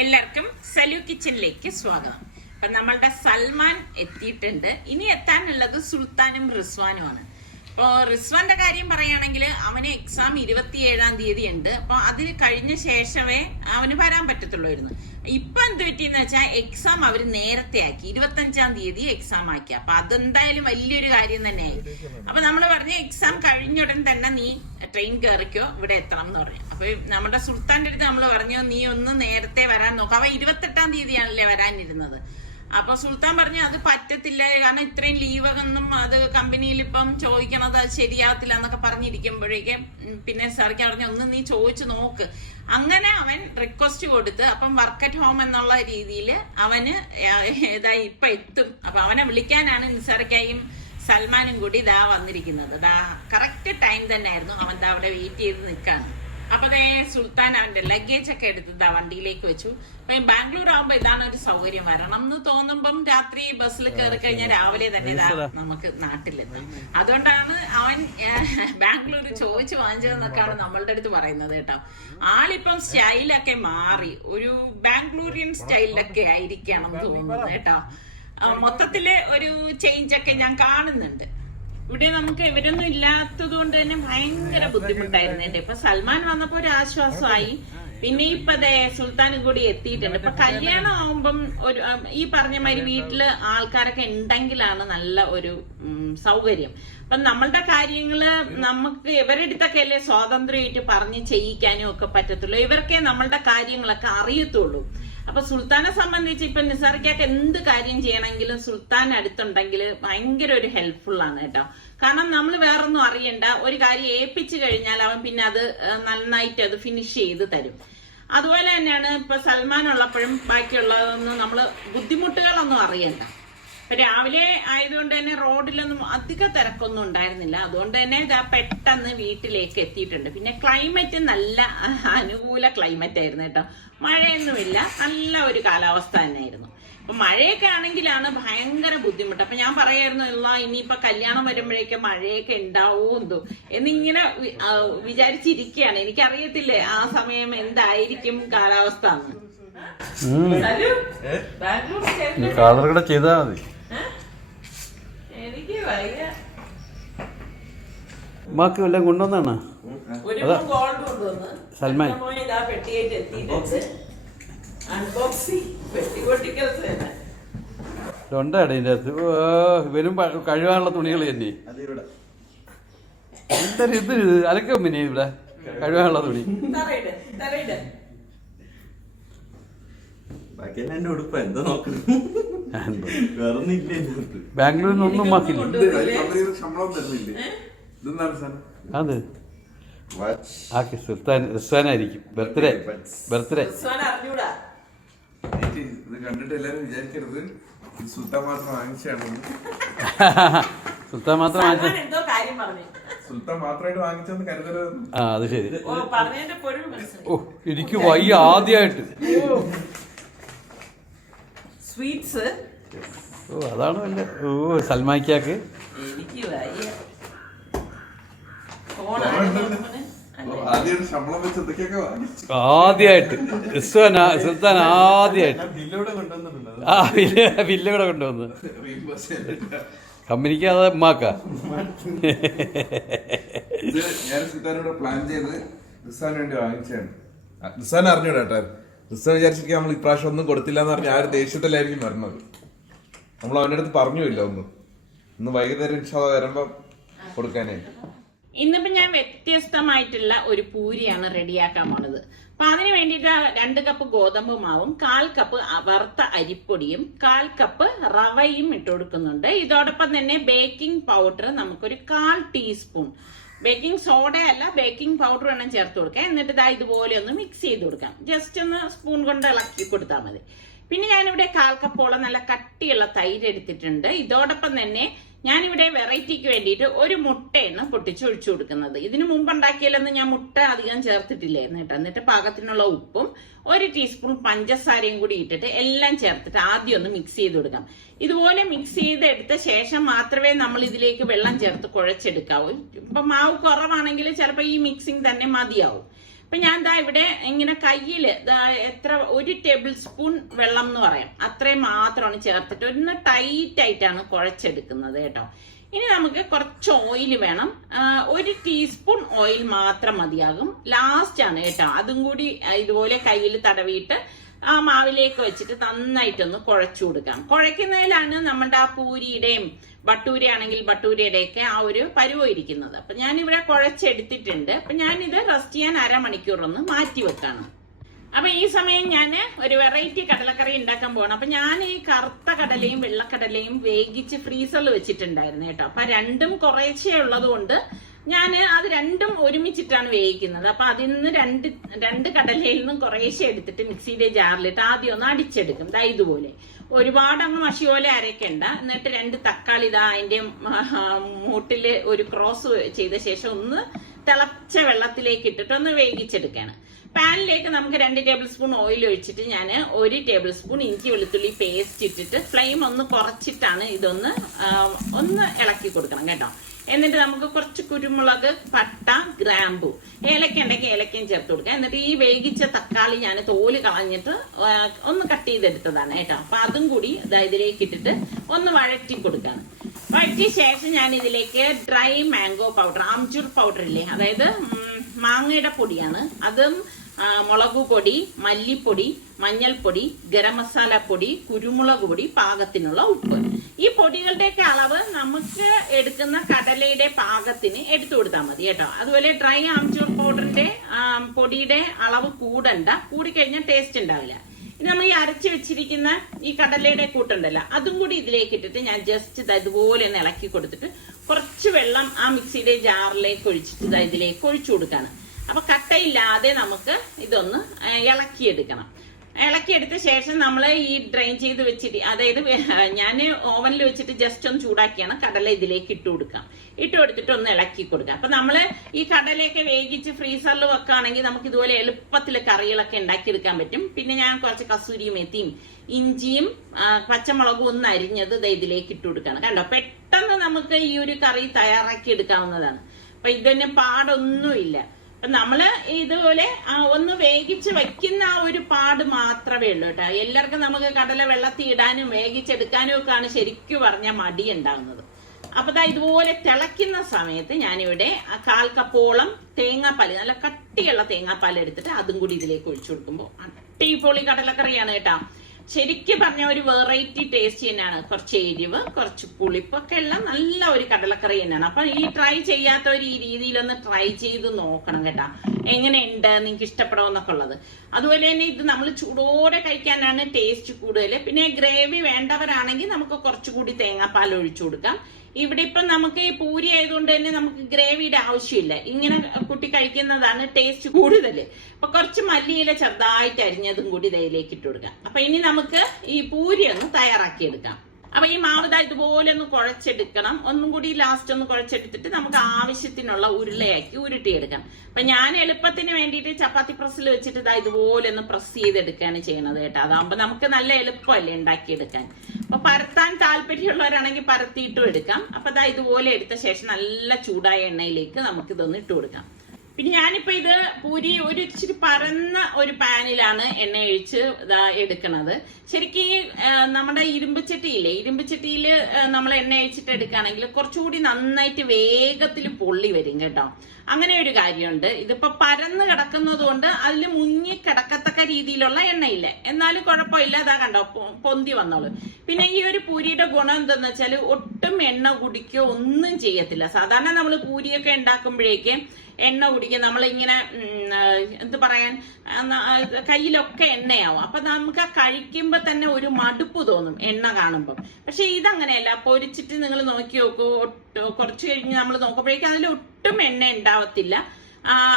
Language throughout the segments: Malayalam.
എല്ലാവർക്കും സലു കിച്ചനിലേക്ക് സ്വാഗതം. അപ്പൊ നമ്മളുടെ സൽമാൻ എത്തിയിട്ടുണ്ട്. ഇനി എത്താനുള്ളത് സുൽത്താനും റിസ്വാനുമാണ്. അപ്പോൾ റിസ്വാന്റെ കാര്യം പറയുകയാണെങ്കിൽ അവന് എക്സാം 27-ാം തീയതി ഉണ്ട്. അപ്പോൾ അതിന് കഴിഞ്ഞ ശേഷമേ അവന് വരാൻ പറ്റത്തുള്ളായിരുന്നു. ഇപ്പൊ എന്ത് പറ്റിയെന്ന് വെച്ചാൽ എക്സാം അവർ നേരത്തെ ആക്കി, 25-ാം തീയതി എക്സാം ആക്കി. അപ്പൊ അതെന്തായാലും വലിയൊരു കാര്യം തന്നെയായി. അപ്പൊ നമ്മൾ പറഞ്ഞു എക്സാം കഴിഞ്ഞുടൻ തന്നെ നീ ട്രെയിൻ കയറിക്കോ, ഇവിടെ എത്തണം എന്ന് പറഞ്ഞു. അപ്പൊ നമ്മുടെ സുൽത്താന്റെ അടുത്ത് നമ്മൾ പറഞ്ഞു നീ ഒന്ന് നേരത്തെ വരാൻ നോക്കാം. അവ 28-ാം തീയതിയാണല്ലേ വരാനിരുന്നത്. അപ്പൊ സുൽത്താൻ പറഞ്ഞു അത് പറ്റത്തില്ല, കാരണം ഇത്രയും ലീവൊന്നും അത് കമ്പനിയിൽ ഇപ്പം ചോദിക്കണത് അത് ശരിയാവത്തില്ല എന്നൊക്കെ പറഞ്ഞിരിക്കുമ്പോഴേക്കും പിന്നെ സാർക്ക് പറഞ്ഞു ഒന്ന് നീ ചോദിച്ചു നോക്ക്. അങ്ങനെ അവൻ റിക്വസ്റ്റ് കൊടുത്ത് അപ്പം വർക്ക് അറ്റ് ഹോം എന്നുള്ള രീതിയിൽ അവന് ഇപ്പൊ എത്തും. അപ്പൊ അവനെ വിളിക്കാനാണ് നിസാർക്കായും സൽമാനും കൂടി ഇതാ വന്നിരിക്കുന്നത്. കറക്റ്റ് ടൈം തന്നെ ആയിരുന്നു. അവൻ അവിടെ വെയിറ്റ് ചെയ്ത് നിൽക്കാണ്. അപ്പൊ സുൽത്താൻ അവന്റെ ലഗേജ് ഒക്കെ എടുത്ത് വണ്ടിയിലേക്ക് വെച്ചു. അപ്പൊ ബാംഗ്ലൂർ ആവുമ്പോ ഇതാണ് ഒരു സൗകര്യം, വരണം എന്ന് തോന്നുമ്പം രാത്രി ബസ്സിൽ കയറി കഴിഞ്ഞാൽ രാവിലെ തന്നെ നമുക്ക് നാട്ടിലെത്തും. അതുകൊണ്ടാണ് അവൻ ബാംഗ്ലൂർ ചോദിച്ചു വാങ്ങിച്ചതെന്നൊക്കെയാണ് നമ്മളുടെ അടുത്ത് പറയുന്നത് കേട്ടോ. ആളിപ്പം സ്റ്റൈലൊക്കെ മാറി, ഒരു ബാംഗ്ലൂരിയൻ സ്റ്റൈലിലൊക്കെ ആയിരിക്കണം തോന്നുന്നത് കേട്ടോ. മൊത്തത്തില് ഒരു ചേഞ്ച് ഒക്കെ ഞാൻ കാണുന്നുണ്ട്. ഇവിടെ നമുക്ക് ഇവരൊന്നും ഇല്ലാത്തത് കൊണ്ട് തന്നെ ഭയങ്കര ബുദ്ധിമുട്ടായിരുന്നു എന്റെ. ഇപ്പൊ സൽമാൻ വന്നപ്പോ ഒരു ആശ്വാസമായി. പിന്നെ ഇപ്പൊ സുൽത്താനും കൂടി എത്തിയിട്ടുണ്ട്. ഇപ്പൊ കല്യാണം ആവുമ്പം ഒരു ഈ പറഞ്ഞ മാതിരി വീട്ടില് ആൾക്കാരൊക്കെ ഉണ്ടെങ്കിലാണ് നല്ല ഒരു സൗകര്യം. അപ്പൊ നമ്മളുടെ കാര്യങ്ങള് നമുക്ക് ഇവരുടെ അടുത്തൊക്കെ അല്ലേ സ്വാതന്ത്ര്യമായിട്ട് പറഞ്ഞ് ചെയ്യിക്കാനും ഒക്കെ പറ്റത്തുള്ളൂ. ഇവർക്കേ നമ്മളുടെ കാര്യങ്ങളൊക്കെ അറിയത്തുള്ളൂ. അപ്പൊ സുൽത്താനെ സംബന്ധിച്ച് ഇപ്പൊ നിസാർക്കൊക്കെ എന്ത് കാര്യം ചെയ്യണമെങ്കിലും സുൽത്താൻ അടുത്തുണ്ടെങ്കിൽ ഭയങ്കര ഒരു ഹെൽപ്ഫുൾ ആണ് കേട്ടോ. കാരണം നമ്മൾ വേറൊന്നും അറിയണ്ട, ഒരു കാര്യം ഏൽപ്പിച്ചു കഴിഞ്ഞാൽ അവൻ പിന്നെ അത് നന്നായിട്ട് അത് ഫിനിഷ് ചെയ്ത് തരും. അതുപോലെ തന്നെയാണ് ഇപ്പൊ സൽമാൻ ഉള്ളപ്പോഴും ബാക്കിയുള്ളതൊന്നും നമ്മള് ബുദ്ധിമുട്ടുകളൊന്നും അറിയണ്ട. ഇപ്പൊ രാവിലെ ആയതുകൊണ്ട് തന്നെ റോഡിലൊന്നും അധിക തിരക്കൊന്നും ഉണ്ടായിരുന്നില്ല. അതുകൊണ്ട് തന്നെ പെട്ടെന്ന് വീട്ടിലേക്ക് എത്തിയിട്ടുണ്ട്. പിന്നെ ക്ലൈമറ്റ് നല്ല അനുകൂല ക്ലൈമറ്റ് ആയിരുന്നു കേട്ടോ. മഴയൊന്നുമില്ല, നല്ല ഒരു കാലാവസ്ഥ തന്നെയായിരുന്നു. അപ്പൊ മഴയൊക്കെ ആണെങ്കിലാണ് ഭയങ്കര ബുദ്ധിമുട്ട്. അപ്പൊ ഞാൻ പറയായിരുന്നു ഇനിയിപ്പൊ കല്യാണം വരുമ്പോഴേക്കും മഴയൊക്കെ ഉണ്ടാവോ എന്തോ എന്നിങ്ങനെ വിചാരിച്ചിരിക്കുകയാണ്. എനിക്കറിയത്തില്ലേ ആ സമയം എന്തായിരിക്കും കാലാവസ്ഥ എന്ന്. ചെയ്താ മതി. എനിക്ക് വയ്യ. ഉമ്മാക്ക് വല്ലതും കൊണ്ടുവന്നാണ് ഗോൾഡ് കൊണ്ടുവന്ന് സൽമാൻ പെട്ടിയായിട്ട് എത്തിയിട്ടുണ്ട്. അൺബോക്സിംഗ് പെട്ടികൊട്ടിക്കൽസ് ഉണ്ടാടെ ഇതിന്റെ അകത്ത് ഇവരും കഴുകാനുള്ള തുണികൾ തന്നെ. എന്തായാലും ഇത് അലക്കും പിന്നെ ഇവിടെ കഴുകാനുള്ള തുണി. ബാംഗ്ലൂരിൽ നിന്നൊന്നും മാക്കില്ല. അത് ആക്കി സുൽത്താൻ റിസ്വാനായിരിക്കും. ബർത്ത്ഡേ കണ്ടിട്ട് എല്ലാരും വിചാരിക്കരുത് സുൽത്താൻ മാത്രം വാങ്ങിച്ചാണെന്ന്. സുൽത്താൻ മാത്രം സുൽത്താൻ മാത്രമായിട്ട് വാങ്ങിച്ചെന്ന് കരുതരുത്. ആ അത് ശരി. ഓ എനിക്ക് വയ്യ ആദ്യമായിട്ട്. സ്വീറ്റ്സ് ഓ അതാണ് വല്ല ഓ സൽമാക്കിയാക്ക് ആദ്യമായിട്ട് സുൽത്താൻ ആദ്യമായിട്ട് ആ ബില്ല് കൂടെ കൊണ്ടുവന്ന് കമ്പനിക്ക് അത് ഉമ്മാക്ക. ഞാൻ സുൽത്താനോട് പ്ലാൻ ചെയ്ത് റിസാന് വേണ്ടി വാങ്ങിച്ചാണ്. റിസാൻ അറിഞ്ഞൂടാ. റിസാൻ വിചാരിച്ചിരിക്കും നമ്മൾ ഇപ്രാവശ്യം ഒന്നും കൊടുത്തില്ല എന്ന് പറഞ്ഞാൽ ആ ഒരു ദേഷ്യത്തിലായിരിക്കും വരുന്നത്. നമ്മൾ അവൻ്റെ അടുത്ത് പറഞ്ഞില്ല ഒന്ന് വൈകുന്നേരം വരുമ്പോ കൊടുക്കാനായിട്ട്. ഇന്നിപ്പോ ഞാൻ വ്യത്യസ്തമായിട്ടുള്ള ഒരു പൂരിയാണ് റെഡിയാക്കാൻ പോണത്. അപ്പൊ അതിന് വേണ്ടിയിട്ട് 2 കപ്പ് ഗോതമ്പ് മാവും 1/4 കപ്പ് വറുത്ത അരിപ്പൊടിയും 1/4 കപ്പ് റവയും ഇട്ട് കൊടുക്കുന്നുണ്ട്. ഇതോടൊപ്പം തന്നെ ബേക്കിംഗ് പൗഡർ നമുക്കൊരു 1/4 ടീസ്പൂൺ, ബേക്കിംഗ് സോഡ അല്ല ബേക്കിംഗ് പൗഡർ വേണം ചേർത്ത് കൊടുക്കാം. എന്നിട്ട് ഇതുപോലെ ഒന്ന് മിക്സ് ചെയ്ത് കൊടുക്കാം. ജസ്റ്റ് ഒന്ന് സ്പൂൺ കൊണ്ട് ഇളക്കി കൊടുത്താൽ മതി. പിന്നെ ഞാനിവിടെ 1/4 കപ്പോളം നല്ല കട്ടിയുള്ള തൈര് എടുത്തിട്ടുണ്ട്. ഇതോടൊപ്പം തന്നെ ഞാനിവിടെ വെറൈറ്റിക്ക് വേണ്ടിയിട്ട് ഒരു മുട്ടയാണ് പൊട്ടിച്ചൊഴിച്ചു കൊടുക്കുന്നത്. ഇതിന് മുമ്പ് ഉണ്ടാക്കിയാലൊന്നും ഞാൻ മുട്ട അധികം ചേർത്തിട്ടില്ലായിരുന്നു കേട്ടോ. എന്നിട്ട് പാകത്തിനുള്ള ഉപ്പും 1 ടീസ്പൂൺ പഞ്ചസാരയും കൂടി ഇട്ടിട്ട് എല്ലാം ചേർത്തിട്ട് ആദ്യം ഒന്ന് മിക്സ് ചെയ്ത് കൊടുക്കാം. ഇതുപോലെ മിക്സ് ചെയ്തെടുത്ത ശേഷം മാത്രമേ നമ്മൾ ഇതിലേക്ക് വെള്ളം ചേർത്ത് കുഴച്ചെടുക്കാവൂ. ഇപ്പൊ മാവ് കുറവാണെങ്കിൽ ചിലപ്പോൾ ഈ മിക്സിങ് തന്നെ മതിയാവും. അപ്പൊ ഞാൻ ദാ ഇവിടെ ഇങ്ങനെ കയ്യിൽ എത്ര 1 ടേബിൾ സ്പൂൺ വെള്ളം എന്ന് പറയാം, അത്രയും മാത്രമാണ് ചേർത്തിട്ട് ഒന്ന് ടൈറ്റ് ആയിട്ടാണ് കുഴച്ചെടുക്കുന്നത് കേട്ടോ. ഇനി നമുക്ക് കുറച്ച് ഓയിൽ വേണം, 1 ടീസ്പൂൺ ഓയിൽ മാത്രം മതിയാകും. ലാസ്റ്റ് ആണ് കേട്ടോ. അതും കൂടി ഇതുപോലെ കയ്യിൽ തടവിയിട്ട് ആ മാവിലേക്ക് വെച്ചിട്ട് നന്നായിട്ടൊന്ന് കുഴച്ചു കൊടുക്കാം. കുഴയ്ക്കുന്നതിലാണ് നമ്മുടെ ആ പൂരിയുടെയും ബട്ടൂര ആണെങ്കിൽ ബട്ടൂരയുടെയൊക്കെ ആ ഒരു പരുവം ഇരിക്കുന്നത്. അപ്പൊ ഞാനിവിടെ കുഴച്ചെടുത്തിട്ടുണ്ട്. അപ്പൊ ഞാനിത് റെസ്റ്റ് ചെയ്യാൻ അരമണിക്കൂറൊന്ന് മാറ്റി വെക്കാണ്. അപ്പൊ ഈ സമയം ഞാൻ ഒരു വെറൈറ്റി കടലക്കറി ഉണ്ടാക്കാൻ പോകണം. അപ്പൊ ഞാൻ ഈ കറുത്ത കടലയും വെള്ളക്കടലയും വേവിച്ച് ഫ്രീസറിൽ വെച്ചിട്ടുണ്ടായിരുന്നു കേട്ടോ. അപ്പൊ രണ്ടും കുറേശ്ശേ ഉള്ളത് കൊണ്ട് ഞാൻ അത് രണ്ടും ഒരുമിച്ചിട്ടാണ് വേവിക്കുന്നത്. അപ്പൊ അതിൽ നിന്ന് രണ്ട് കടലയിൽ നിന്നും കുറേശ്ശെ എടുത്തിട്ട് മിക്സിയുടെ ജാറിലിട്ട് ആദ്യം ഒന്ന് അടിച്ചെടുക്കും. ദാ ഇതുപോലെ ഒരുപാട് അങ്ങ് മഷി പോലെ അരയ്ക്കണ്ട. എന്നിട്ട് 2 തക്കാളി ഇതാ അതിന്റെ മൂട്ടില് ഒരു ക്രോസ് ചെയ്ത ശേഷം ഒന്ന് തിളച്ച വെള്ളത്തിലേക്ക് ഇട്ടിട്ട് ഒന്ന് വേവിച്ചെടുക്കാണ്. പാനിലേക്ക് നമുക്ക് 2 ടേബിൾ സ്പൂൺ ഓയിൽ ഒഴിച്ചിട്ട് ഞാൻ 1 ടേബിൾ സ്പൂൺ ഇഞ്ചി വെളുത്തുള്ളി പേസ്റ്റ് ഇട്ടിട്ട് ഫ്ലെയിം ഒന്ന് കുറച്ചിട്ടാണ് ഇതൊന്ന് ഇളക്കി കൊടുക്കണം കേട്ടോ. എന്നിട്ട് നമുക്ക് കുറച്ച് കുരുമുളക്, പട്ട, ഗ്രാമ്പു, ഏലക്ക ഉണ്ടെങ്കിൽ ഏലക്കയും ചേർത്ത് കൊടുക്കാം. എന്നിട്ട് ഈ വേവിച്ച തക്കാളി ഞാൻ തോല് കളഞ്ഞിട്ട് ഒന്ന് കട്ട് ചെയ്തെടുത്തതാണ് കേട്ടോ. അപ്പൊ അതും കൂടി ഇതിലേക്ക് ഇട്ടിട്ട് ഒന്ന് വഴറ്റി കൊടുക്കാണ്. വഴറ്റിയ ശേഷം ഞാൻ ഇതിലേക്ക് dry mango powder, amchur powder ഇല്ലേ, അതായത് മാങ്ങയുടെ പൊടിയാണ്, അതും മുളക് പൊടി, മല്ലിപ്പൊടി, മഞ്ഞൾപ്പൊടി, ഗരം മസാല പൊടി, കുരുമുളക് പൊടി, പാകത്തിനുള്ള ഉപ്പ്. ഈ പൊടികളുടെയൊക്കെ അളവ് നമുക്ക് എടുക്കുന്ന കടലയുടെ പാകത്തിന് എടുത്തു കൊടുത്താൽ മതി കേട്ടോ. അതുപോലെ ഡ്രൈ ആംചൂർ പൗഡറിന്റെ പൊടിയുടെ അളവ് കൂടണ്ട, കൂടിക്കഴിഞ്ഞാൽ ടേസ്റ്റ് ഉണ്ടാവില്ല. ഇനി നമ്മൾ ഈ അരച്ചു വെച്ചിരിക്കുന്ന ഈ കടലയുടെ കൂട്ടുണ്ടല്ലോ, അതും കൂടി ഇതിലേക്ക് ഇട്ടിട്ട് ഞാൻ ജസ്റ്റ് ഇതുപോലെ ഒന്ന് ഇളക്കി കൊടുത്തിട്ട് കുറച്ച് വെള്ളം ആ മിക്സിയുടെ ജാറിലേക്ക് ഒഴിച്ചിട്ട് ഇതിലേക്ക് ഒഴിച്ചു കൊടുക്കാണ്. അപ്പൊ കട്ടയില്ലാതെ നമുക്ക് ഇതൊന്ന് ഇളക്കിയെടുക്കണം. ഇളക്കിയെടുത്ത ശേഷം നമ്മൾ ഈ ഡ്രെയിൻ ചെയ്ത് വെച്ചിട്ട്, അതായത് ഞാൻ ഓവനിൽ വെച്ചിട്ട് ജസ്റ്റ് ഒന്ന് ചൂടാക്കിയാണ് കടല ഇതിലേക്ക് ഇട്ട് കൊടുക്കാം. ഇട്ട് കൊടുത്തിട്ട് ഒന്ന് ഇളക്കി കൊടുക്കാം. അപ്പൊ നമ്മള് ഈ കടലയൊക്കെ വേവിച്ച് ഫ്രീസറിൽ വെക്കുകയാണെങ്കിൽ നമുക്ക് ഇതുപോലെ എളുപ്പത്തിൽ കറികളൊക്കെ ഉണ്ടാക്കിയെടുക്കാൻ പറ്റും. പിന്നെ ഞാൻ കുറച്ച് കസൂരി മെത്തിയും ഇഞ്ചിയും പച്ചമുളകും ഒന്ന് അരിഞ്ഞത് ഇതിലേക്ക് ഇട്ട് കൊടുക്കണം. കണ്ടോ, പെട്ടെന്ന് നമുക്ക് ഈ ഒരു കറി തയ്യാറാക്കി എടുക്കാവുന്നതാണ്. അപ്പൊ ഇതിന് പാടൊന്നുമില്ല. നമ്മള് ഇതുപോലെ ഒന്ന് വേവിച്ച് വെക്കുന്ന ആ ഒരു പാട് മാത്രമേ ഉള്ളൂ കേട്ടോ. എല്ലാവർക്കും നമുക്ക് കടല വെള്ളത്തിൽ ഇടാനും വേവിച്ചെടുക്കാനും ഒക്കെയാണ് ശരിക്കും പറഞ്ഞാൽ മടി ഉണ്ടാകുന്നത്. അപ്പൊ ഇതുപോലെ തിളയ്ക്കുന്ന സമയത്ത് ഞാനിവിടെ 1/4 കപ്പോളം തേങ്ങാപ്പാൽ, നല്ല കട്ടിയുള്ള തേങ്ങാപ്പാൽ എടുത്തിട്ട് അതും കൂടി ഇതിലേക്ക് ഒഴിച്ചു കൊടുക്കുമ്പോൾ അടിപൊളി കടലക്കറിയാണ് കേട്ടോ. ശരിക്കും പറഞ്ഞ ഒരു വെറൈറ്റി ടേസ്റ്റ് തന്നെയാണ്. കുറച്ച് എരിവ്, കുറച്ച് പുളിപ്പൊക്കെ ഉള്ള നല്ല ഒരു കടലക്കറി തന്നെയാണ്. അപ്പൊ ഈ ട്രൈ ചെയ്യാത്തവർ ഈ രീതിയിലൊന്ന് ട്രൈ ചെയ്ത് നോക്കണം കേട്ടോ, എങ്ങനെയുണ്ട്, നിങ്ങൾക്ക് ഇഷ്ടപ്പെടാമെന്നൊക്കെ ഉള്ളത്. അതുപോലെ തന്നെ ഇത് നമ്മൾ ചൂടോടെ കഴിക്കാനാണ് ടേസ്റ്റ് കൂടുതൽ. പിന്നെ ഗ്രേവി വേണ്ടവരാണെങ്കിൽ നമുക്ക് കുറച്ചുകൂടി തേങ്ങാപ്പാൽ ഒഴിച്ചു കൊടുക്കാം. ഇവിടെ ഇപ്പൊ നമുക്ക് ഈ പൂരി ആയതുകൊണ്ട് തന്നെ നമുക്ക് ഗ്രേവിയുടെ ആവശ്യമില്ല, ഇങ്ങനെ കുട്ടി കഴിക്കുന്നതാണ് ടേസ്റ്റ് കൂടുതൽ. അപ്പൊ കുറച്ച് മല്ലിയില ചെറുതായിട്ട് അരിഞ്ഞതും കൂടി ഇതിലേക്ക് ഇട്ട് കൊടുക്കാം. അപ്പൊ ഇനി നമുക്ക് ഈ പൂരി ഒന്ന് തയ്യാറാക്കിയെടുക്കാം. അപ്പൊ ഈ മാവ് ഇതുപോലെ ഒന്ന് കുഴച്ചെടുക്കണം. ഒന്നും കൂടി ലാസ്റ്റ് ഒന്ന് കുഴച്ചെടുത്തിട്ട് നമുക്ക് ആവശ്യത്തിനുള്ള ഉരുളയാക്കി ഉരുട്ടിയെടുക്കാം. അപ്പൊ ഞാൻ എളുപ്പത്തിന് വേണ്ടിയിട്ട് ചപ്പാത്തി പ്രസ്സിൽ വെച്ചിട്ട് ഇതുപോലെ ഒന്ന് പ്രസ് ചെയ്തെടുക്കുകയാണ് ചെയ്യണത് കേട്ടോ. അതാകുമ്പോ നമുക്ക് നല്ല എളുപ്പമല്ലേ ഉണ്ടാക്കിയെടുക്കാൻ. അപ്പൊ പരത്താൻ താല്പര്യമുള്ളവരാണെങ്കിൽ പരത്തിയിട്ടും എടുക്കാം. അപ്പൊ ഇതുപോലെ എടുത്ത ശേഷം നല്ല ചൂടായ എണ്ണയിലേക്ക് നമുക്ക് ഇതൊന്ന് ഇട്ട് കൊടുക്കാം. പിന്നെ ഞാനിപ്പോ ഇത് പൂരി ഒരു ഇച്ചിരി പരന്ന ഒരു പാനിലാണ് എണ്ണ ഒഴിച്ച് എടുക്കണത്. ശരിക്കും നമ്മുടെ ഇരുമ്പുചട്ടിയിൽ നമ്മൾ എണ്ണ ഒഴിച്ചിട്ട് എടുക്കുകയാണെങ്കിൽ കുറച്ചുകൂടി നന്നായിട്ട് വേഗത്തിൽ പൊള്ളി വരും കേട്ടോ. അങ്ങനെ ഒരു കാര്യമുണ്ട്. ഇതിപ്പോ പരന്ന് കിടക്കുന്നത് കൊണ്ട് അതിൽ മുങ്ങി കിടക്കത്തക്ക രീതിയിലുള്ള എണ്ണയില്ല, എന്നാലും കുഴപ്പമില്ല. കണ്ടോ, പൊന്തി വന്നോളൂ. പിന്നെ ഈ ഒരു പൂരിയുടെ ഗുണം എന്താന്ന് വെച്ചാൽ ഒട്ടും എണ്ണ കുടിക്കോ ഒന്നും ചെയ്യത്തില്ല. സാധാരണ നമ്മൾ പൂരിയൊക്കെ ഉണ്ടാക്കുമ്പോഴേക്ക് എണ്ണ കുടിക്കുക, നമ്മളിങ്ങനെ എന്ത് പറയാൻ, കയ്യിലൊക്കെ എണ്ണയാവും. അപ്പൊ നമുക്ക് കഴിക്കുമ്പോ തന്നെ ഒരു മടുപ്പ് തോന്നും എണ്ണ കാണുമ്പോൾ. പക്ഷെ ഇതങ്ങനെയല്ല. പൊരിച്ചിട്ട് നിങ്ങൾ നോക്കി നോക്കൂ, കുറച്ച് കഴിഞ്ഞ് നമ്മൾ നോക്കുമ്പോഴേക്കും അതിൽ ഒട്ടും എണ്ണ ഉണ്ടാവത്തില്ല.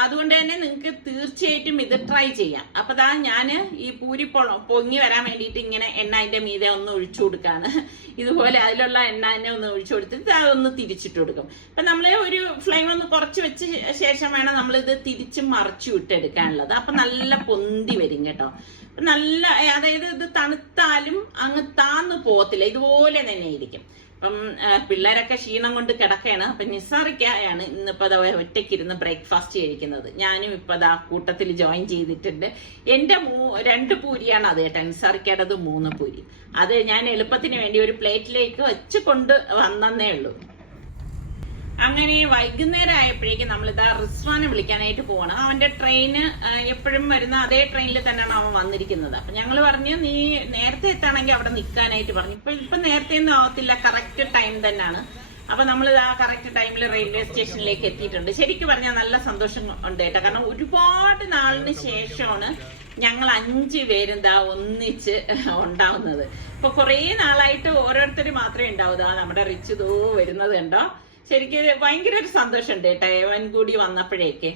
അതുകൊണ്ട് തന്നെ നിങ്ങൾക്ക് തീർച്ചയായിട്ടും ഇത് ട്രൈ ചെയ്യാം. അപ്പൊ ഞാൻ ഈ പൂരി പൊങ്ങി വരാൻ വേണ്ടിയിട്ട് ഇങ്ങനെ എണ്ണ അതിന്റെ മീതെ ഒന്ന് ഒഴിച്ചു കൊടുക്കാണ്. ഇതുപോലെ അതിലുള്ള എണ്ണ തന്നെ ഒന്ന് ഒഴിച്ചു കൊടുത്തിട്ട് അതൊന്ന് തിരിച്ചിട്ട് കൊടുക്കും. അപ്പൊ നമ്മൾ ഒരു ഫ്ലെയിം ഒന്ന് കുറച്ച് വെച്ച ശേഷം വേണം നമ്മളിത് തിരിച്ച് മറിച്ചു വിട്ടെടുക്കാനുള്ളത്. അപ്പൊ നല്ല പൊന്തി വരും കേട്ടോ. നല്ല, അതായത് ഇത് തണുത്താലും അങ്ങ് താന്ന് പോകത്തില്ല, ഇതുപോലെ തന്നെ ഇരിക്കും. അപ്പം പിള്ളേരൊക്കെ ക്ഷീണം കൊണ്ട് കിടക്കുകയാണ്. അപ്പൊ നിസാറിക്കായാണ് ഇന്നിപ്പോ ഒറ്റയ്ക്കിരുന്ന് ബ്രേക്ക്ഫാസ്റ്റ് കഴിക്കുന്നത്. ഞാനും ഇപ്പൊ അതാ കൂട്ടത്തിൽ ജോയിൻ ചെയ്തിട്ടുണ്ട്. എന്റെ 2 പൂരിയാണ് അത് കേട്ടോ, നിസാറിക്കടത് 3 പൂരി. അത് ഞാൻ എളുപ്പത്തിന് വേണ്ടി ഒരു പ്ലേറ്റിലേക്ക് വെച്ച് കൊണ്ട് വന്നേ ഉള്ളൂ. അങ്ങനെ വൈകുന്നേരം ആയപ്പോഴേക്കും നമ്മളിതാ റിസ്വാനെ വിളിക്കാനായിട്ട് പോകണം. അവന്റെ ട്രെയിന് എപ്പോഴും വരുന്ന അതേ ട്രെയിനിൽ തന്നെയാണ് അവൻ വന്നിരിക്കുന്നത്. അപ്പൊ ഞങ്ങൾ പറഞ്ഞു നീ നേരത്തെ എത്താണെങ്കിൽ അവിടെ നിൽക്കാനായിട്ട് പറഞ്ഞു. ഇപ്പൊ നേരത്തെ ഒന്നും ആവത്തില്ല, കറക്റ്റ് ടൈം തന്നെയാണ്. അപ്പൊ നമ്മൾ ആ കറക്റ്റ് ടൈമിൽ റെയിൽവേ സ്റ്റേഷനിലേക്ക് എത്തിയിട്ടുണ്ട്. ശരിക്കും പറഞ്ഞാൽ നല്ല സന്തോഷം ഉണ്ട് കേട്ടോ. കാരണം ഒരുപാട് നാളിന് ശേഷമാണ് ഞങ്ങൾ 5 പേരും ഒന്നിച്ച് ഉണ്ടാവുന്നത്. ഇപ്പൊ കുറെ നാളായിട്ട് ഓരോരുത്തർ മാത്രമേ ഉണ്ടാവൂ. നമ്മുടെ റിച്ച് വരുന്നത് കണ്ടോ. ശരിക്കും ഭയങ്കര ഒരു സന്തോഷമുണ്ട് കേട്ടോ അവൻ കൂടി വന്നപ്പോഴേക്ക്.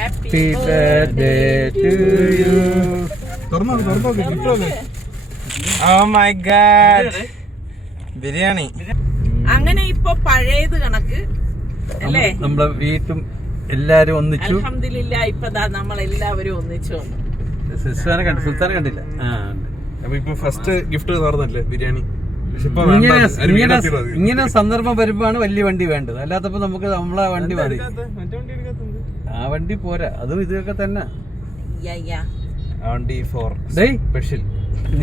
Happy birthday to you. Oh my god. Biryani. അങ്ങനെ ഇപ്പൊ പഴയത് കണക്ക് അല്ലേ, നമ്മുടെ വീട്ടും എല്ലാരും ഒന്നിച്ചു. അൽഹംദുലില്ലാ ഇപ്പൊ നമ്മളെല്ലാവരും ഒന്നിച്ചു വന്നു. സുൽത്താനെ കണ്ടില്ല. അപ്പൊ ഇപ്പൊ ഫസ്റ്റ് ഗിഫ്റ്റ് നടന്നല്ലേ ബിരിയാണി. ഇങ്ങനെ സന്ദർഭം വരുമ്പോഴാണ് വലിയ വണ്ടി വേണ്ടത്. അല്ലാത്തപ്പോ നമുക്ക് നമ്മളെ വണ്ടി മതി. ആ വണ്ടി പോരാ, അതും ഇതൊക്കെ തന്നെ.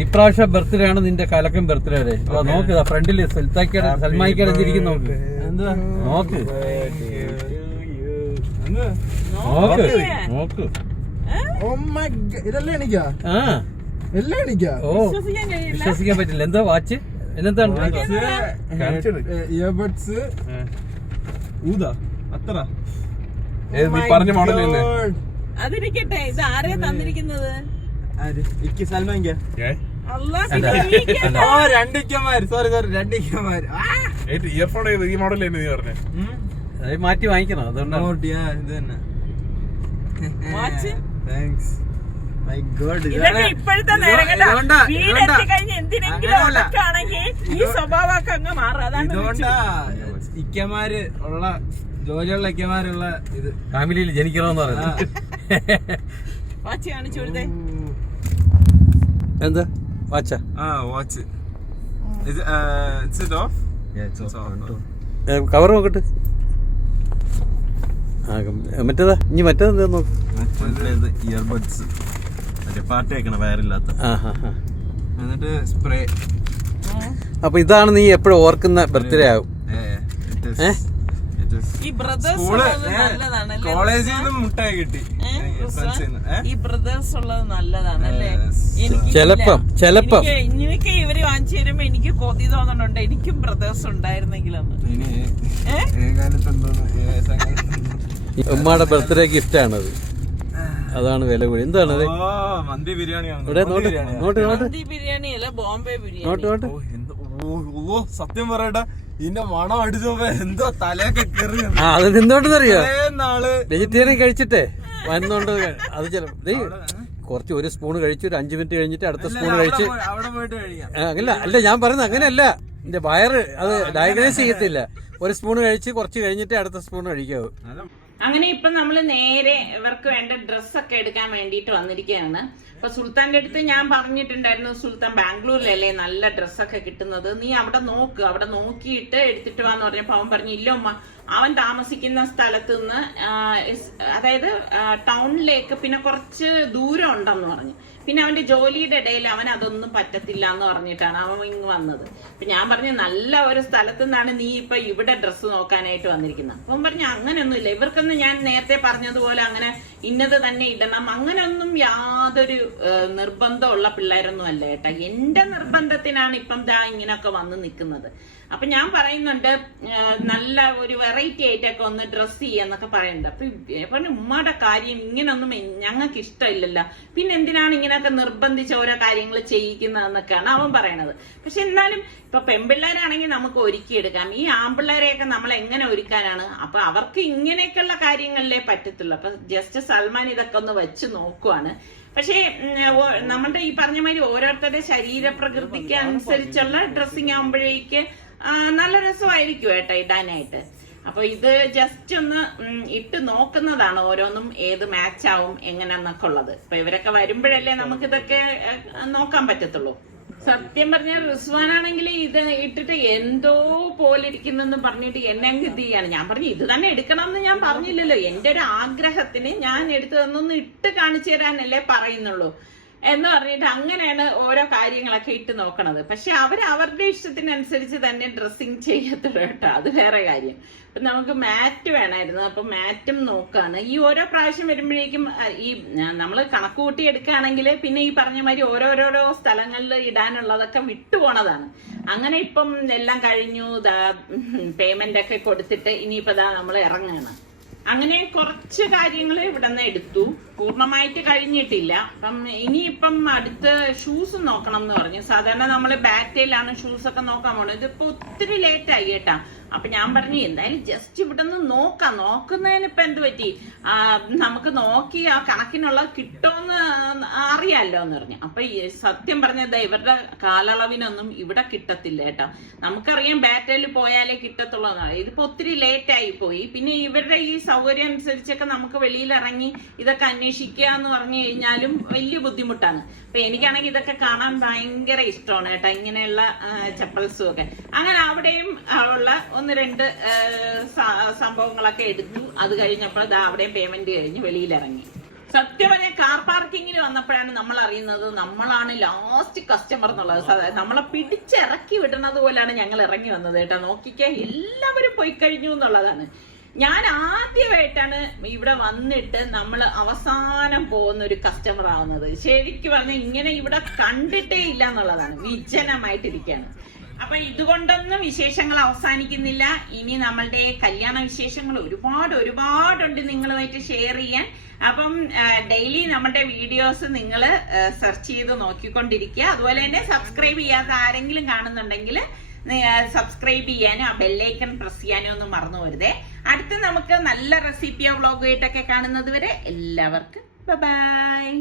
ഇപ്രാവശ്യം ബർത്ത്ഡേ ആണ് നിന്റെ കലക്കം ബർത്ത്ഡേ. നോക്ക് ഫ്രണ്ടില് സൽമായിക്കാട് എന്തിരിക്കും നോക്ക്. നോക്ക് നോക്ക് നോക്ക്. ഇതല്ലേ എണിക്കാ? എല്ലാം എണിക്കാ? ഓ വിശ്വസിക്കാൻ പറ്റില്ല. എന്താ വാച്ച്? എന്താണ് ഇയർബഡ്സ് ഊതാ അത്ര പറഞ്ഞ മോഡലല്ലേ? അതിരിക്കട്ടെ, ഇത് ആരെയാ തന്നിരിക്കുന്നത്? സൽമാൻ. ഓ 2 ഇക്കമാര്. സോറി 2 ഇക്കമാര്. ഇയർഫോൺ ഈ മോഡലല്ലേ നീ പറഞ്ഞേ? അത് മാറ്റി വാങ്ങിക്കണം. അതുകൊണ്ടാണ് ഇത് തന്നെ. Watch thanks. My God. ഇപ്പോഴത്തെ ഈ സ്വഭാവമൊക്കെ അങ്ങ് മാറും. ഇതുകൊണ്ടാ ഇക്കമാര് ഉള്ള ജോലിയുള്ള ഇക്കമാരുള്ള ഇത് ഫാമിലിയിൽ ജനിക്കണമെന്ന് പറയുന്നത്. വാച്ച് കാണിച്ചു കൊടുത്തേ. എന്താ വാച്ചാ? വാച്ച്. It's of. കവർ നോക്കട്ടെ. മറ്റേതാ ഇനി മറ്റേതെന്താ നോക്ക്. ഇയർബഡ്സ് പാട്ട് കേൾക്കണ വയറില്ലാത്ത. എന്നിട്ട് സ്പ്രേ. അപ്പൊ ഇതാണ് നീ എപ്പോഴും ഓർക്കുന്ന ബർത്ത്ഡേ ആകും. ഈ ബ്രദേഴ്സ് കോളേജിൽ നിന്ന് മുട്ടായി കിട്ടി. ഈ ബ്രദേഴ്സ് ഉള്ളത് നല്ലതാണല്ലേ. ചെലപ്പം എനിക്ക് ഇവര് വാങ്ങിച്ചു തരുമ്പോ എനിക്ക് കൊതി തോന്നുന്നുണ്ട് എനിക്കും ബ്രദേഴ്സ് ഉണ്ടായിരുന്നെങ്കിലെന്ന്. ഉമ്മയുടെ ബർത്ത്ഡേ ഗിഫ്റ്റ് ആണത്. അതാണ് വില കൂടി. എന്താണ് മന്തി ബിരിയാണിയാണ്. മന്തി ബിരിയാണി അല്ല, ബോംബെ ബിരിയാണി. സത്യം പറയട്ടെ, ഇതിന്റെ മണം അടിച്ചപ്പോ എന്തോ തലയൊക്കെ കയറി. അത് നിന്നോണ്ടെന്നറിയോ, വെജിറ്റേറിയൻ കഴിച്ചിട്ടേ വന്നോണ്ട് അത് കുറച്ച് 1 സ്പൂൺ കഴിച്ചു, ഒരു 5 മിനിറ്റ് കഴിഞ്ഞിട്ട് അടുത്ത സ്പൂൺ കഴിച്ച് അവിടെ പോയിട്ട് കഴിക്കാം. അങ്ങനല്ല, അല്ല ഞാൻ പറയുന്നത് അങ്ങനെയല്ല. എന്റെ വയറ് അത് ഡയഗ്നൈസ് ചെയ്യത്തില്ല. 1 സ്പൂൺ കഴിച്ച് കുറച്ച് കഴിഞ്ഞിട്ട് അടുത്ത സ്പൂൺ കഴിക്കാവൂ. അങ്ങനെ ഇപ്പൊ നമ്മള് നേരെ ഇവർക്ക് വേണ്ട ഡ്രസ്സൊക്കെ എടുക്കാൻ വേണ്ടിയിട്ട് വന്നിരിക്കുകയാണ്. അപ്പൊ സുൽത്താന്റെ അടുത്ത് ഞാൻ പറഞ്ഞിട്ടുണ്ടായിരുന്നു, സുൽത്താൻ ബാംഗ്ലൂരിലല്ലേ നല്ല ഡ്രസ്സൊക്കെ കിട്ടുന്നത്, നീ അവിടെ നോക്ക്, അവിടെ നോക്കിയിട്ട് എടുത്തിട്ട് വാന്ന് പറഞ്ഞപ്പോ അവൻ പറഞ്ഞു ഇല്ല ഉമ്മ, അവൻ താമസിക്കുന്ന സ്ഥലത്ത് നിന്ന് അതായത് ടൗണിലേക്ക് പിന്നെ കുറച്ച് ദൂരം ഉണ്ടെന്ന് പറഞ്ഞു. പിന്നെ അവന്റെ ജോലിയുടെ ഇടയിൽ അവൻ അതൊന്നും പറ്റത്തില്ല എന്ന് പറഞ്ഞിട്ടാണ് അവൻ ഇങ്ങ് വന്നത്. അപ്പൊ ഞാൻ പറഞ്ഞു നല്ല ഒരു സ്ഥലത്തു നിന്നാണ് നീ ഇപ്പൊ ഇവിടെ ഡ്രസ്സ് നോക്കാനായിട്ട് വന്നിരിക്കുന്നത്. അപ്പം പറഞ്ഞു അങ്ങനെയൊന്നുമില്ല, ഇവർക്കൊന്നും ഞാൻ നേരത്തെ പറഞ്ഞതുപോലെ അങ്ങനെ ഇന്നത് തന്നെ ഇടണം അങ്ങനെയൊന്നും യാതൊരു നിർബന്ധമുള്ള പിള്ളേരൊന്നും അല്ല കേട്ടാ. എന്റെ നിർബന്ധത്തിനാണ് ഇപ്പം ഇങ്ങനെയൊക്കെ വന്ന് നിൽക്കുന്നത്. അപ്പൊ ഞാൻ പറയുന്നുണ്ട് നല്ല ഒരു വെറൈറ്റി ആയിട്ടൊക്കെ ഒന്ന് ഡ്രസ് ചെയ്യാന്നൊക്കെ പറയുന്നുണ്ട്. അപ്പൊ പറഞ്ഞു ഉമ്മയുടെ കാര്യം ഇങ്ങനൊന്നും ഞങ്ങൾക്ക് ഇഷ്ടമില്ലല്ലോ, പിന്നെ എന്തിനാണ് ഇങ്ങനെയൊക്കെ നിർബന്ധിച്ച് ഓരോ കാര്യങ്ങൾ ചെയ്യിക്കുന്നതെന്നൊക്കെയാണ് അവൻ പറയണത്. പക്ഷെ എന്നാലും ഇപ്പൊ പെൺപിള്ളേരാണെങ്കിൽ നമുക്ക് ഒരുക്കിയെടുക്കാം, ഈ ആൺപിള്ളേരെയൊക്കെ നമ്മൾ എങ്ങനെ ഒരുക്കാനാണ്? അപ്പൊ അവർക്ക് ഇങ്ങനെയൊക്കെയുള്ള കാര്യങ്ങളിലേ പറ്റത്തുള്ളൂ. അപ്പൊ ജസ്റ്റ് സൽമാൻ ഇതൊക്കെ ഒന്ന് വെച്ച് നോക്കുവാണ്. പക്ഷേ നമ്മുടെ ഈ പറഞ്ഞ മാതിരി ഓരോരുത്തരുടെ ശരീരപ്രകൃതിക്ക് അനുസരിച്ചുള്ള ഡ്രസ്സിങ് ആകുമ്പോഴേക്ക് നല്ല രസമായിരിക്കും കേട്ടോ ഇടാനായിട്ട്. അപ്പൊ ഇത് ജസ്റ്റ് ഒന്ന് ഇട്ട് നോക്കുന്നതാണ്, ഓരോന്നും ഏത് മാച്ച് ആവും എങ്ങനെന്നൊക്കെ ഉള്ളത്. അപ്പൊ ഇവരൊക്കെ വരുമ്പോഴല്ലേ നമുക്ക് ഇതൊക്കെ നോക്കാൻ പറ്റത്തുള്ളൂ. സത്യം പറഞ്ഞ റിസ്വാനാണെങ്കിൽ ഇത് ഇട്ടിട്ട് എന്തോ പോലെ ഇരിക്കുന്നെന്ന് പറഞ്ഞിട്ട് എന്നെ ഇത് ചെയ്യാണ്. ഞാൻ പറഞ്ഞു ഇത് തന്നെ എടുക്കണം എന്ന് ഞാൻ പറഞ്ഞില്ലല്ലോ, എന്റെ ഒരു ആഗ്രഹത്തിന് ഞാൻ എടുത്തു തന്നൊന്ന് ഇട്ട് കാണിച്ചു തരാനല്ലേ പറയുന്നുള്ളൂ എന്ന് പറഞ്ഞിട്ട് അങ്ങനെയാണ് ഓരോ കാര്യങ്ങളൊക്കെ ഇട്ട് നോക്കണത്. പക്ഷെ അവരുടെ ഇഷ്ടത്തിനനുസരിച്ച് തന്നെ ഡ്രസ്സിങ് ചെയ്യത്തുള്ളൂ കേട്ടോ, അത് വേറെ കാര്യം. അപ്പൊ നമുക്ക് മാറ്റ് വേണമായിരുന്നു, അപ്പൊ മാറ്റും നോക്കാണ്. ഈ ഓരോ പ്രാവശ്യം വരുമ്പോഴേക്കും ഈ നമ്മൾ കണക്ക് കൂട്ടി എടുക്കുകയാണെങ്കിൽ പിന്നെ ഈ പറഞ്ഞ മാതിരി ഓരോരോരോ സ്ഥലങ്ങളിൽ ഇടാനുള്ളതൊക്കെ വിട്ടുപോണതാണ്. അങ്ങനെ ഇപ്പം എല്ലാം കഴിഞ്ഞു, പേയ്മെന്റ് ഒക്കെ കൊടുത്തിട്ട് ഇനിയിപ്പോ നമ്മൾ ഇറങ്ങുകയാണ്. അങ്ങനെ കുറച്ച് കാര്യങ്ങൾ ഇവിടെ നിന്ന് എടുത്തു, പൂർണ്ണമായിട്ട് കഴിഞ്ഞിട്ടില്ല. അപ്പം ഇനിയിപ്പം അടുത്ത് ഷൂസ് നോക്കണം എന്ന് പറഞ്ഞു. സാധാരണ നമ്മൾ ബാറ്റയിലാണ് ഷൂസ് ഒക്കെ നോക്കാൻ പോണത്. ഇതിപ്പോ ഒത്തിരി ലേറ്റ് ആയി കേട്ടാ. അപ്പൊ ഞാൻ പറഞ്ഞു എന്തായാലും ജസ്റ്റ് ഇവിടെ നിന്ന് നോക്കാം, നോക്കുന്നതിനിപ്പോ എന്ത് പറ്റി, നമുക്ക് നോക്കി ആ കണക്കിനുള്ള കിട്ടുമെന്ന് അറിയാലോ എന്ന് പറഞ്ഞു. അപ്പൊ സത്യം പറഞ്ഞത് ഇവരുടെ കാലളവിനൊന്നും ഇവിടെ കിട്ടത്തില്ല കേട്ടോ. നമുക്കറിയാം ബാറ്റയിൽ പോയാലേ കിട്ടത്തുള്ളൂ. ഇതിപ്പോ ഒത്തിരി ലേറ്റ് ആയി പോയി. പിന്നെ ഇവരുടെ ഈ സൗകര്യം അനുസരിച്ചൊക്കെ നമുക്ക് വെളിയിൽ ഇറങ്ങി ഇതൊക്കെ അന്വേഷിക്കുക എന്ന് പറഞ്ഞു കഴിഞ്ഞാലും വലിയ ബുദ്ധിമുട്ടാണ്. അപ്പൊ എനിക്കാണെങ്കിൽ ഇതൊക്കെ കാണാൻ ഭയങ്കര ഇഷ്ടമാണ് കേട്ടോ, ഇങ്ങനെയുള്ള ചപ്പൽസും ഒക്കെ. അങ്ങനെ അവിടെയും ഉള്ള ഒന്ന് രണ്ട് സംഭവങ്ങളൊക്കെ എടുത്തു. അത് കഴിഞ്ഞപ്പോൾ അവിടെയും പേയ്മെന്റ് കഴിഞ്ഞ് വെളിയിലിറങ്ങി. സത്യം പറഞ്ഞാൽ കാർ പാർക്കിങ്ങിൽ വന്നപ്പോഴാണ് നമ്മൾ അറിയുന്നത് നമ്മളാണ് ലാസ്റ്റ് കസ്റ്റമർ എന്നുള്ളത്. നമ്മളെ പിടിച്ചിറക്കി വിടുന്നത് പോലെയാണ് ഞങ്ങൾ ഇറങ്ങി വന്നത് കേട്ടോ. നോക്കിക്കാൻ എല്ലാവരും പോയി കഴിഞ്ഞു എന്നുള്ളതാണ്. ഞാൻ ആദ്യമായിട്ടാണ് ഇവിടെ വന്നിട്ട് നമ്മൾ അവസാനം പോകുന്ന ഒരു കസ്റ്റമർ ആവുന്നത്. ശരിക്കും പറഞ്ഞാൽ ഇങ്ങനെ ഇവിടെ കണ്ടിട്ടേ ഇല്ല എന്നുള്ളതാണ്, വിജനമായിട്ടിരിക്കുകയാണ്. അപ്പൊ ഇതുകൊണ്ടൊന്നും വിശേഷങ്ങൾ അവസാനിക്കുന്നില്ല. ഇനി നമ്മളുടെ കല്യാണ വിശേഷങ്ങൾ ഒരുപാടുണ്ട് നിങ്ങളുമായിട്ട് ഷെയർ ചെയ്യാൻ. അപ്പം ഡെയിലി നമ്മുടെ വീഡിയോസ് നിങ്ങൾ സെർച്ച് ചെയ്ത് നോക്കിക്കൊണ്ടിരിക്കുക. അതുപോലെ തന്നെ സബ്സ്ക്രൈബ് ചെയ്യാത്ത ആരെങ്കിലും കാണുന്നുണ്ടെങ്കിൽ സബ്സ്ക്രൈബ് ചെയ്യാനും ആ ബെല്ലൈക്കൺ പ്രസ് ചെയ്യാനും ഒന്നും മറന്നു പോരുതേ. അടുത്ത് നമുക്ക് നല്ല റെസിപ്പിയോ വ്ളോഗോ ആയിട്ടൊക്കെ കാണുന്നത് വരെ എല്ലാവർക്കും ബൈ.